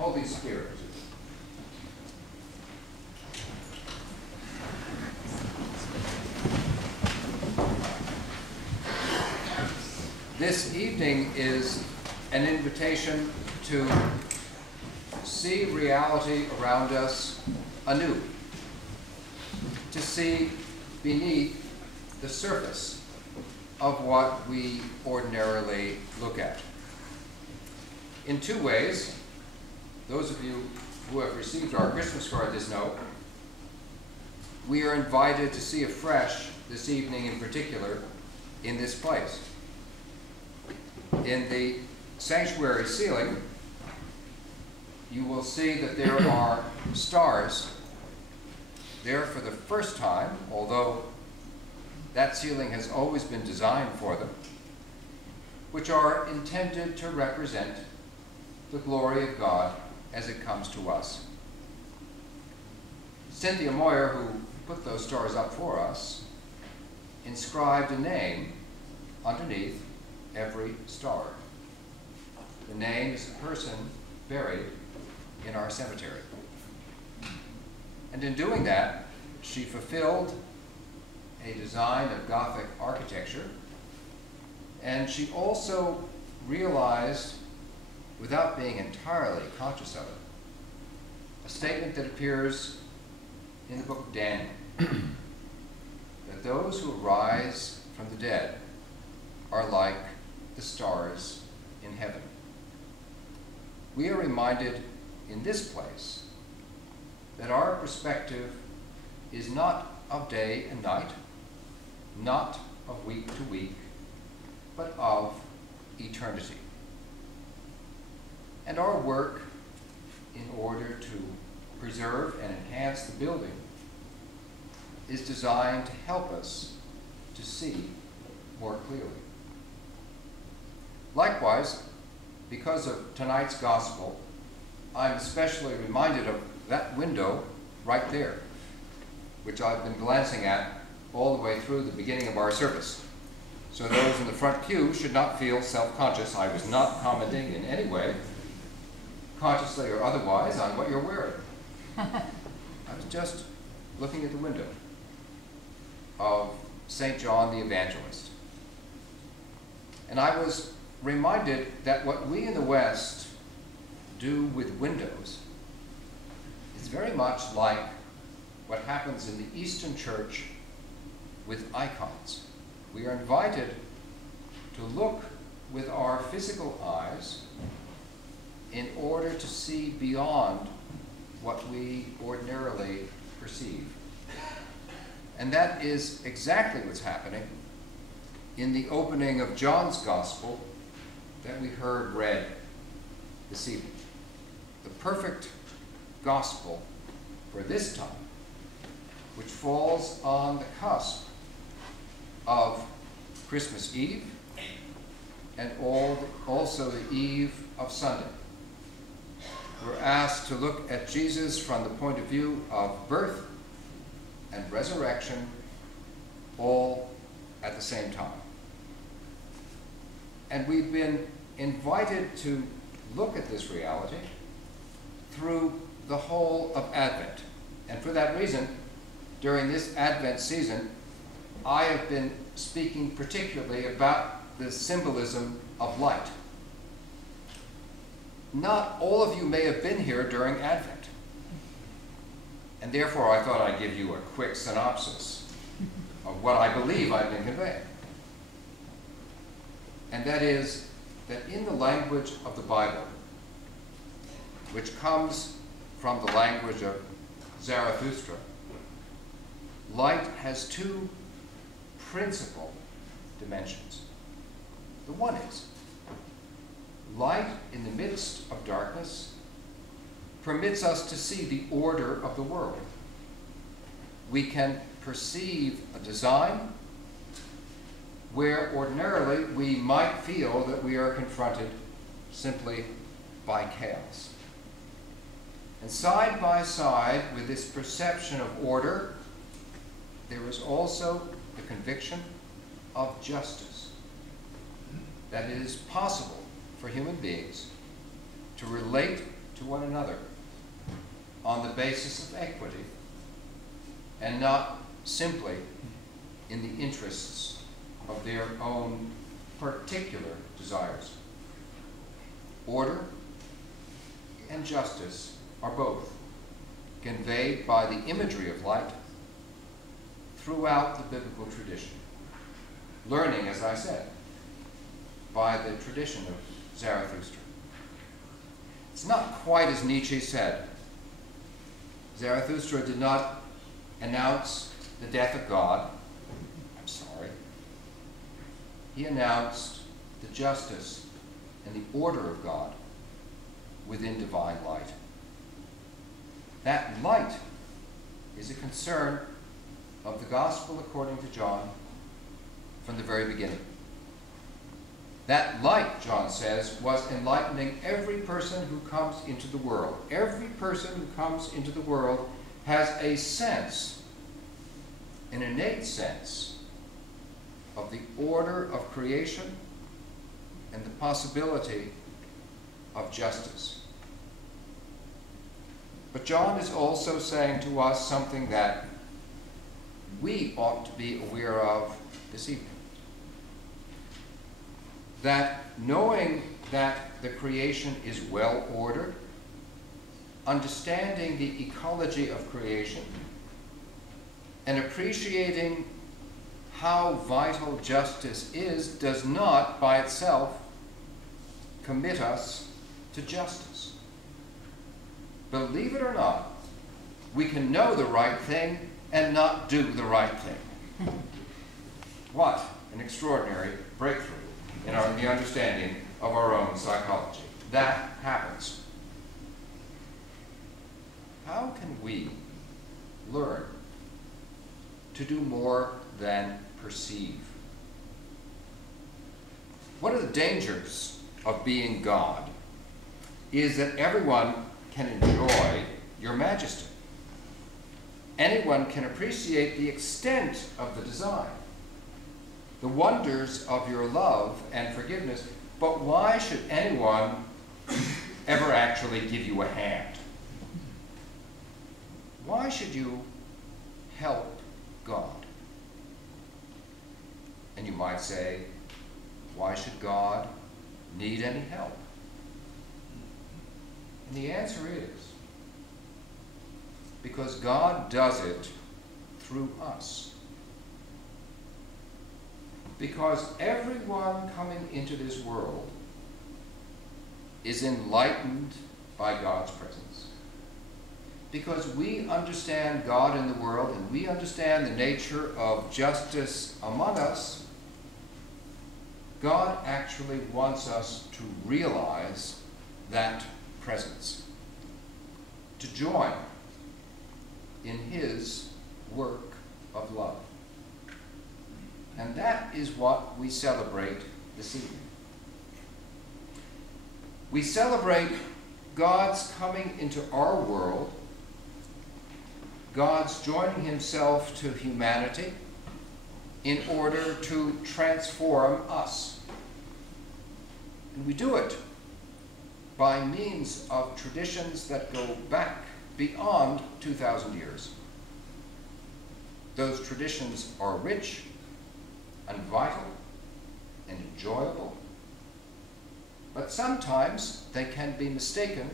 Holy Spirit. This evening is an invitation to see reality around us anew, to see beneath the surface of what we ordinarily look at. In two ways. Those of you who have received our Christmas card this know, we are invited to see afresh this evening in particular in this place. In the sanctuary ceiling, you will see that there are stars there for the first time, although that ceiling has always been designed for them, which are intended to represent the glory of God as it comes to us. Cynthia Moyer, who put those stars up for us, inscribed a name underneath every star. The name is a person buried in our cemetery. And in doing that, she fulfilled a design of Gothic architecture, and she also realized, without being entirely conscious of it, a statement that appears in the book of Daniel, that those who arise from the dead are like the stars in heaven. We are reminded in this place that our perspective is not of day and night, not of week to week, but of eternity. And our work in order to preserve and enhance the building is designed to help us to see more clearly. Likewise, because of tonight's gospel, I'm especially reminded of that window right there, which I've been glancing at all the way through the beginning of our service. So those in the front pew should not feel self-conscious. I was not commenting in any way, consciously or otherwise, on what you're wearing. I was just looking at the window of St. John the Evangelist. And I was reminded that what we in the West do with windows is very much like what happens in the Eastern Church with icons. We are invited to look with our physical eyes in order to see beyond what we ordinarily perceive. And that is exactly what's happening in the opening of John's Gospel that we heard read this evening. The perfect gospel for this time, which falls on the cusp of Christmas Eve and also the eve of Sunday. We're asked to look at Jesus from the point of view of birth and resurrection all at the same time. And we've been invited to look at this reality through the whole of Advent. And for that reason, during this Advent season, I have been speaking particularly about the symbolism of light. Not all of you may have been here during Advent, and therefore I thought I'd give you a quick synopsis of what I believe I've been conveying. And that is that in the language of the Bible, which comes from the language of Zarathustra, light has two principal dimensions. The one is light in the midst of darkness permits us to see the order of the world. We can perceive a design where ordinarily we might feel that we are confronted simply by chaos. And side by side with this perception of order, there is also the conviction of justice. That it is possible for human beings to relate to one another on the basis of equity and not simply in the interests of their own particular desires. Order and justice are both conveyed by the imagery of light throughout the biblical tradition, learning, as I said, by the tradition of Zarathustra. It's not quite as Nietzsche said. Zarathustra did not announce the death of God. I'm sorry. He announced the justice and the order of God within divine light. That light is a concern of the gospel according to John from the very beginning. That light, John says, was enlightening every person who comes into the world. Every person who comes into the world has a sense, an innate sense, of the order of creation and the possibility of justice. But John is also saying to us something that we ought to be aware of this evening. That knowing that the creation is well ordered, understanding the ecology of creation, and appreciating how vital justice is, does not by itself commit us to justice. Believe it or not, we can know the right thing and not do the right thing. What an extraordinary breakthrough in the understanding of our own psychology. That happens. How can we learn to do more than perceive? One of the dangers of being God is that everyone can enjoy your majesty. Anyone can appreciate the extent of the design, the wonders of your love and forgiveness, but why should anyone ever actually give you a hand? Why should you help God? And you might say, why should God need any help? And the answer is, because God does it through us. Because everyone coming into this world is enlightened by God's presence. Because we understand God in the world and we understand the nature of justice among us, God actually wants us to realize that presence, to join in his work of love. And that is what we celebrate this evening. We celebrate God's coming into our world, God's joining himself to humanity in order to transform us. And we do it by means of traditions that go back beyond 2,000 years. Those traditions are rich and vital and enjoyable, but sometimes they can be mistaken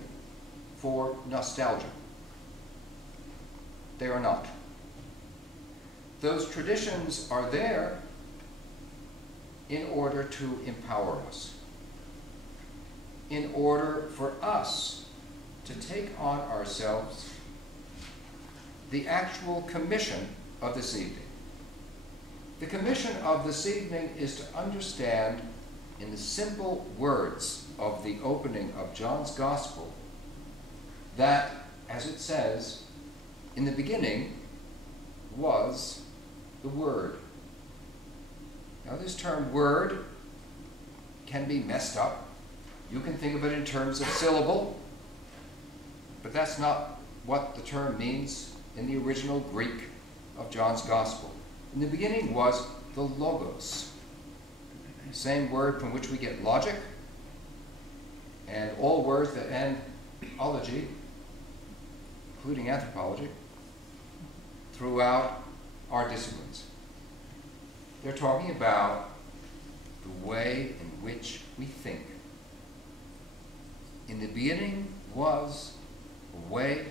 for nostalgia. They are not. Those traditions are there in order to empower us, in order for us to take on ourselves the actual commission of this evening. The commission of this evening is to understand in the simple words of the opening of John's Gospel that, as it says, in the beginning was the Word. Now this term word can be messed up. You can think of it in terms of syllable, but that's not what the term means in the original Greek of John's Gospel. In the beginning was the Logos, the same word from which we get logic, and all words that end ology, including anthropology, throughout our disciplines. They're talking about the way in which we think. In the beginning was a way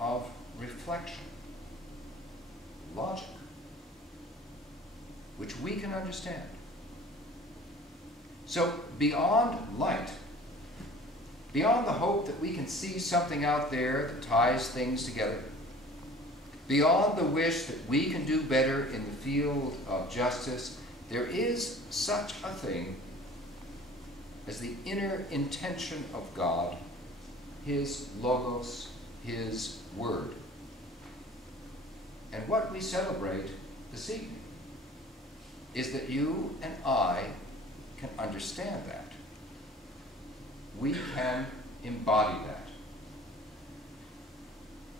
of reflection, logic, which we can understand. So beyond light, beyond the hope that we can see something out there that ties things together, beyond the wish that we can do better in the field of justice, there is such a thing as the inner intention of God, His Logos, His Word. And what we celebrate this evening is that you and I can understand that. We can embody that.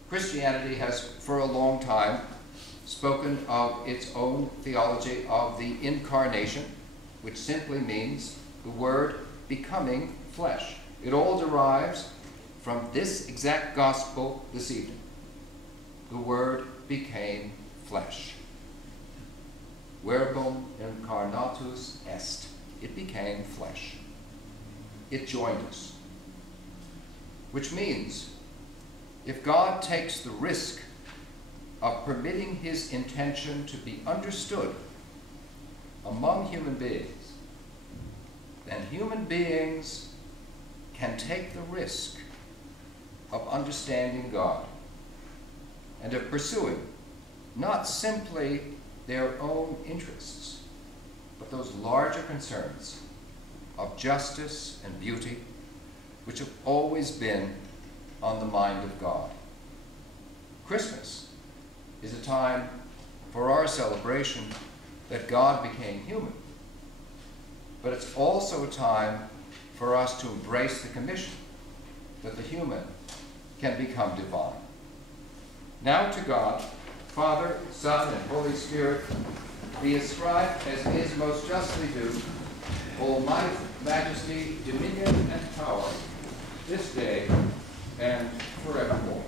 Christianity has for a long time spoken of its own theology of the incarnation, which simply means the Word becoming flesh. It all derives from this exact gospel this evening. The Word became flesh. Verbum incarnatus est. It became flesh. It joined us. Which means, if God takes the risk of permitting His intention to be understood among human beings, then human beings can take the risk of understanding God and of pursuing not simply their own interests, but those larger concerns of justice and beauty which have always been on the mind of God. Christmas is a time for our celebration that God became human, but it's also a time for us to embrace the commission that the human can become divine. Now to God, Father, Son, and Holy Spirit, be ascribed as is most justly due, all might, majesty, dominion, and power, this day and forevermore.